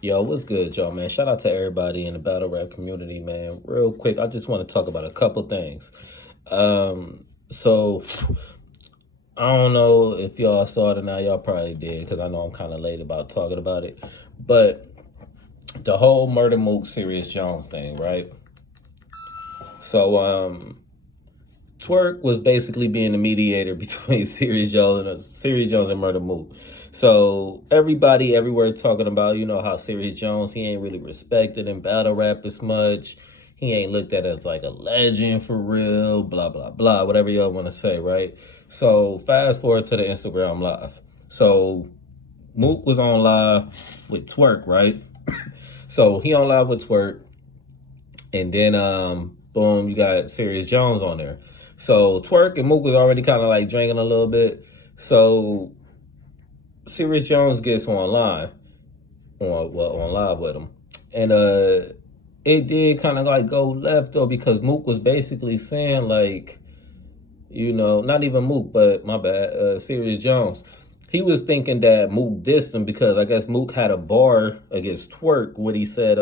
Yo, what's good, y'all, man? Shout out to everybody in the battle rap community, man. Real quick, I just want to talk about a couple things. So I don't know if y'all saw it or not. Y'all probably did, because I know I'm kind of late about talking about it. But the whole Murda Mook Serius Jones thing, right? So Twerk was basically being the mediator between Serius Jones and Murda Mook. So everybody everywhere talking about, how Serius Jones, he ain't really respected in battle rap as much. He ain't looked at as like a legend for real, blah, blah, blah, whatever y'all want to say, right? So fast forward to the Instagram live. So Mook was on live with Twerk, right? So he on live with Twerk. And then, boom, you got Serius Jones on there. So Twerk and Mook was already kind of like drinking a little bit. So Serius Jones gets on live with him. And it did kind of like go left though, because Mook was basically saying like, not even Mook, but my bad, Serius Jones. He was thinking that Mook dissed him because I guess Mook had a bar against Twerk. He said,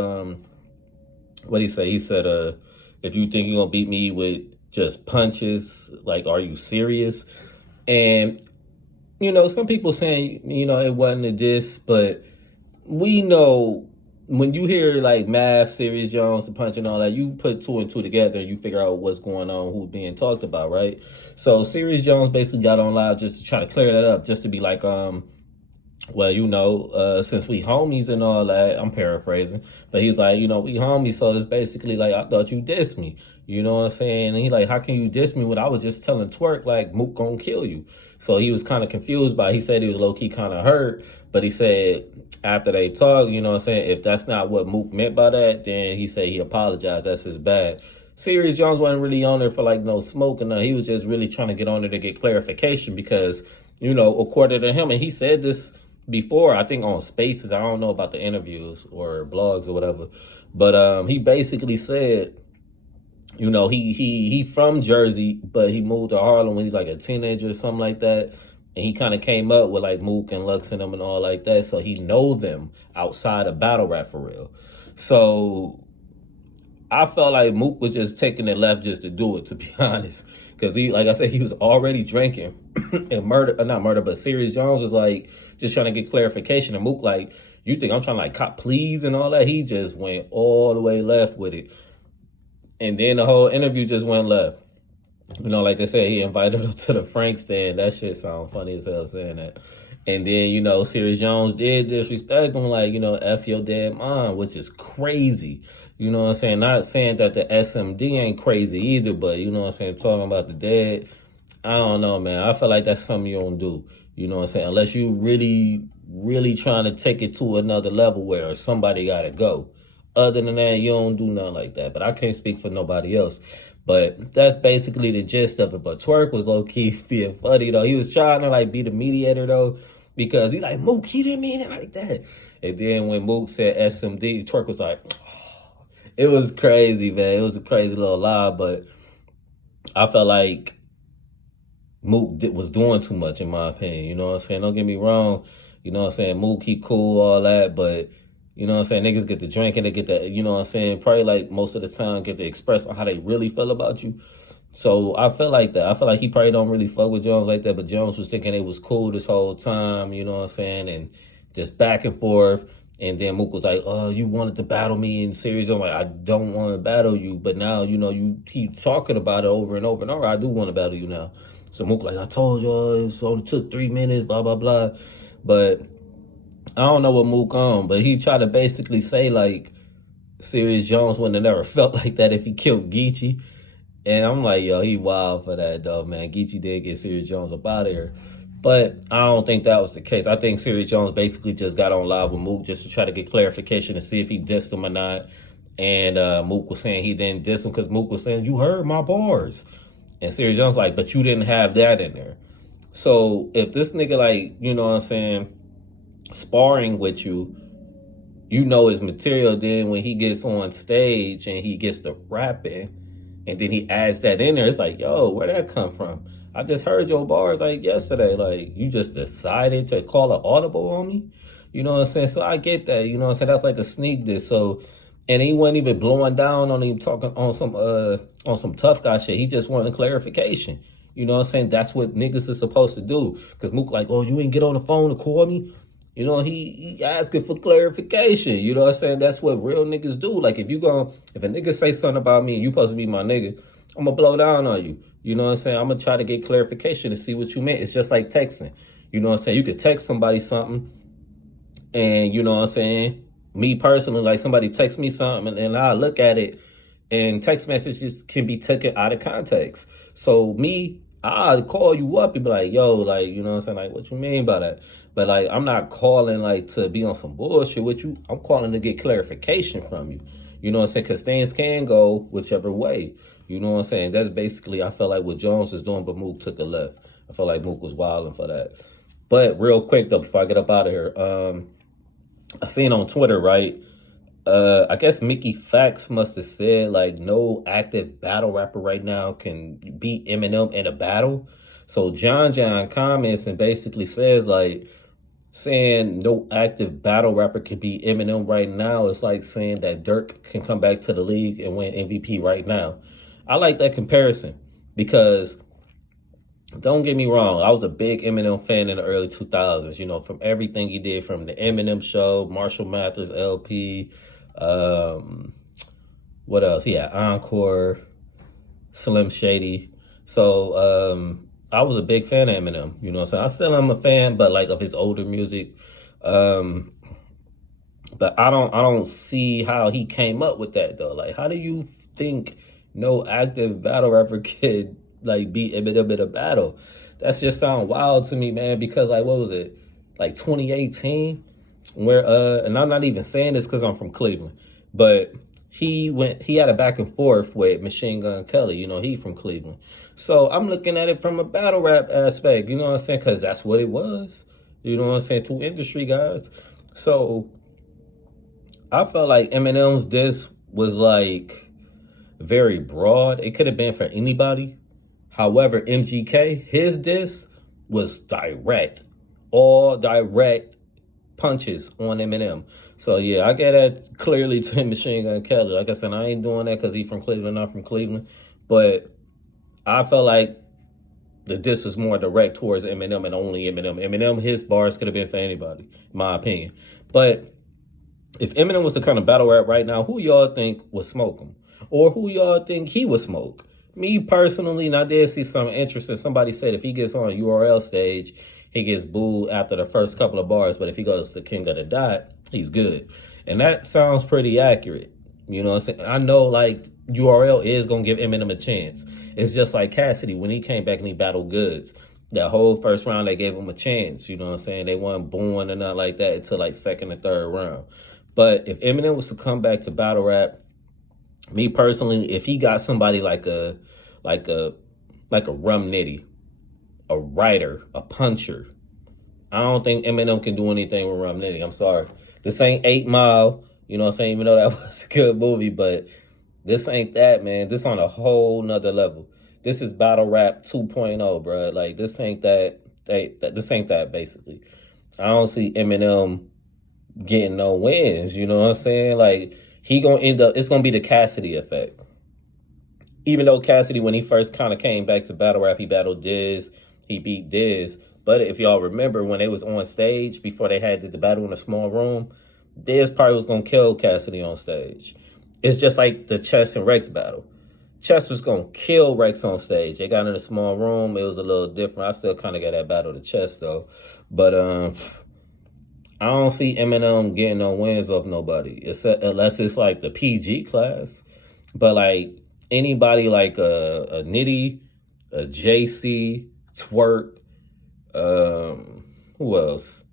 if you think you're gonna beat me with just punches, like, are you serious? And some people saying, it wasn't a diss, but we know when you hear like Math, Serius Jones, the punch and all that, you put two and two together and you figure out what's going on, who's being talked about, right? So Serius Jones basically got on live just to try to clear that up, just to be like, since we homies and all that, I'm paraphrasing, but he's like, we homies, so it's basically like, I thought you dissed me, you know what I'm saying? And he like, how can you diss me when I was just telling Twerk, like, Mook gonna kill you? So he was kind of confused by it. He said he was low-key kind of hurt, but he said after they talked, you know what I'm saying, if that's not what Mook meant by that, then he said he apologized, that's his bad. Serius Jones wasn't really on there for like no smoke and he was just really trying to get on there to get clarification because, according to him, and he said this before, I think on Spaces, I don't know about the interviews or blogs or whatever, but he basically said, he from Jersey, but he moved to Harlem when he's like a teenager or something like that, and he kind of came up with like Mook and Lux and them and all like that, so he know them outside of battle rap for real. So I felt like Mook was just taking it left just to do it, to be honest. Because he, like I said, he was already drinking. And not Murda, but Serius Jones was like just trying to get clarification. And Mook like, you think I'm trying to like cop pleas and all that? He just went all the way left with it. And then the whole interview just went left. Like they said, he invited him to the Frank stand. That shit sound funny as hell saying that. And then, Serius Jones did disrespect him, like, F your dead mom, which is crazy. You know what I'm saying? Not saying that the SMD ain't crazy either, but, talking about the dead. I don't know, man. I feel like that's something you don't do. You know what I'm saying? Unless you really, really trying to take it to another level where somebody got to go. Other than that, you don't do nothing like that. But I can't speak for nobody else. But that's basically the gist of it. But Twerk was low-key being funny, though. He was trying to, like, be the mediator, though, because he like, Mook, he didn't mean it like that. And then when Mook said SMD, Twerk was like, oh. It was crazy, man. It was a crazy little lie, but I felt like Mook was doing too much, in my opinion. You know what I'm saying? Don't get me wrong. You know what I'm saying? Mook, he cool, all that, but you know what I'm saying? Niggas get to drinking, they get to, you know what I'm saying? Probably like most of the time get to express on how they really feel about you. So I feel like that. I feel like he probably don't really fuck with Jones like that, but Jones was thinking it was cool this whole time, you know what I'm saying? And just back and forth. And then Mook was like, oh, you wanted to battle me in Serious. I'm like, I don't want to battle you. But now, you keep talking about it over and over and over. I do want to battle you now. So Mook like, I told y'all it only took 3 minutes, blah, blah, blah. But I don't know what Mook on, but he tried to basically say, like, Serius Jones wouldn't have never felt like that if he killed Geechee. And I'm like, yo, he wild for that, though, man. Geechee did get Serius Jones up out of here. But I don't think that was the case. I think Serius Jones basically just got on live with Mook just to try to get clarification to see if he dissed him or not. And Mook was saying he didn't diss him because Mook was saying, you heard my bars. And Serius Jones like, but you didn't have that in there. So if this nigga, like, you know what I'm saying, sparring with you, his material, then when he gets on stage and he gets to rapping and then he adds that in there, it's like, yo, where'd that come from? I just heard your bars like yesterday. Like, you just decided to call an audible on me? You know what I'm saying? So I get that. You know what I'm saying? That's like a sneak diss. So, and he wasn't even blowing down on him talking on some tough guy shit. He just wanted clarification. You know what I'm saying? That's what niggas is supposed to do. Cause Mook like, oh, you ain't get on the phone to call me. You know, he asking for clarification. You know what I'm saying? That's what real niggas do. Like if a nigga say something about me and you supposed to be my nigga, I'm gonna blow down on you. You know what I'm saying? I'm gonna try to get clarification to see what you meant. It's just like texting. You know what I'm saying? You could text somebody something and you know what I'm saying? Me personally, like somebody text me something and I look at it and text messages can be taken out of context. So me, I'll call you up and be like, yo, like, you know what I'm saying? Like, what you mean by that? But like, I'm not calling like to be on some bullshit with you. I'm calling to get clarification from you. You know what I'm saying? Because things can go whichever way. You know what I'm saying? That's basically, I felt like what Jones was doing, but Mook took a left. I felt like Mook was wilding for that. But real quick though, before I get up out of here, I seen on Twitter, right? I guess Mickey Fax must have said like no active battle rapper right now can beat Eminem in a battle. So John comments and basically says like saying no active battle rapper can beat Eminem right now. It's like saying that Dirk can come back to the league and win MVP right now. I like that comparison because don't get me wrong, I was a big Eminem fan in the early 2000s, you know, from everything he did, from the Eminem Show, Marshall Mathers LP, what else? He had Encore, Slim Shady. So I was a big fan of Eminem, you know what I'm saying? I still am a fan, but like of his older music. But I don't see how he came up with that though. Like, how do you think no active battle rapper could like beat Eminem in a battle? That's just sound wild to me, man, because like what was it? Like 2018 where and I'm not even saying this because I'm from Cleveland, but he had a back and forth with Machine Gun Kelly, you know, he from Cleveland. So I'm looking at it from a battle rap aspect, you know what I'm saying? Because that's what it was. You know what I'm saying? Two industry guys. So I felt like Eminem's diss was like very broad. It could have been for anybody. However, MGK, his diss was direct, all direct punches on Eminem. So yeah, I get that clearly to Machine Gun Kelly. Like I said, I ain't doing that because he's from Cleveland, not from Cleveland. But I felt like the diss was more direct towards Eminem and only Eminem. Eminem, his bars could have been for anybody, in my opinion. But if Eminem was to kind of battle rap right now, who y'all think would smoke him? Or who y'all think he would smoke? Me personally, and I did see some interesting. Somebody said if he gets on a URL stage, he gets booed after the first couple of bars. But if he goes to King of the Dot, he's good. And that sounds pretty accurate. You know what I'm saying? I know like URL is going to give Eminem a chance. It's just like Cassidy when he came back and he battled Goods. That whole first round, they gave him a chance. You know what I'm saying? They weren't booing or nothing like that until like second or third round. But if Eminem was to come back to battle rap, me personally, if he got somebody like a Rum Nitty, a writer, a puncher, I don't think Eminem can do anything with Rum Nitty. I'm sorry. This ain't 8 Mile, you know what I'm saying? Even though that was a good movie, but this ain't that, man. This on a whole nother level. This is battle rap 2.0, bro. Like this ain't that. This ain't that basically. I don't see Eminem getting no wins. You know what I'm saying? Like he gonna end up. It's gonna be the Cassidy effect. Even though Cassidy, when he first kind of came back to battle rap, he battled Diz. He beat Diz. But if y'all remember when they was on stage before they had the battle in a small room, Diz probably was gonna kill Cassidy on stage. It's just like the Chess and Rex battle. Chess was gonna kill Rex on stage. They got in a small room. It was a little different. I still kind of got that battle to Chess though. But I don't see Eminem getting no wins off nobody, unless it's like the PG class. But like anybody like a Nitty, a JC, Twerk, who else?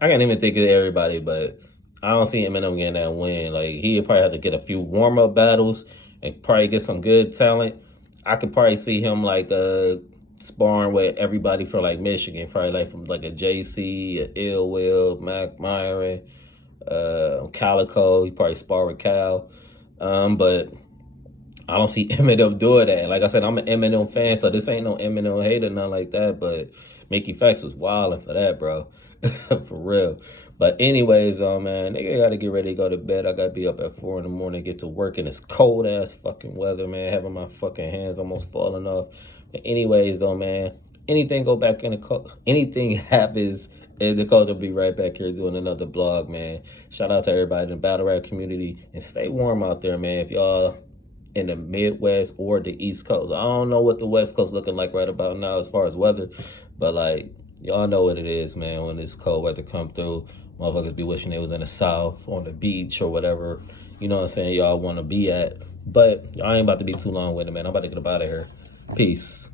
I can't even think of everybody, but I don't see Eminem getting that win. Like he'd probably have to get a few warm-up battles and probably get some good talent. I could probably see him like sparring with everybody from like Michigan, probably like from like a JC, a Ill Will, Mac Myron, Calico. He probably spar with Cal. But I don't see Eminem doing that. Like I said, I'm an Eminem fan, so this ain't no Eminem hater, nothing like that. But Mickey Facts was wilding for that, bro. For real. But anyways, man, nigga gotta get ready to go to bed. I gotta be up at 4 in the morning, get to work in this cold ass fucking weather, man. Having my fucking hands almost falling off. But anyways, though, man, anything go back in the anything happens in the culture, be right back here doing another blog, man. Shout out to everybody in the battle rap community, and stay warm out there, man. If y'all in the Midwest or the East Coast, I don't know what the West Coast looking like right about now as far as weather, but like, y'all know what it is, man. When this cold weather come through, motherfuckers be wishing they was in the South, on the beach or whatever, you know what I'm saying, y'all want to be at. But I ain't about to be too long with it, man. I'm about to get up out of here. Peace.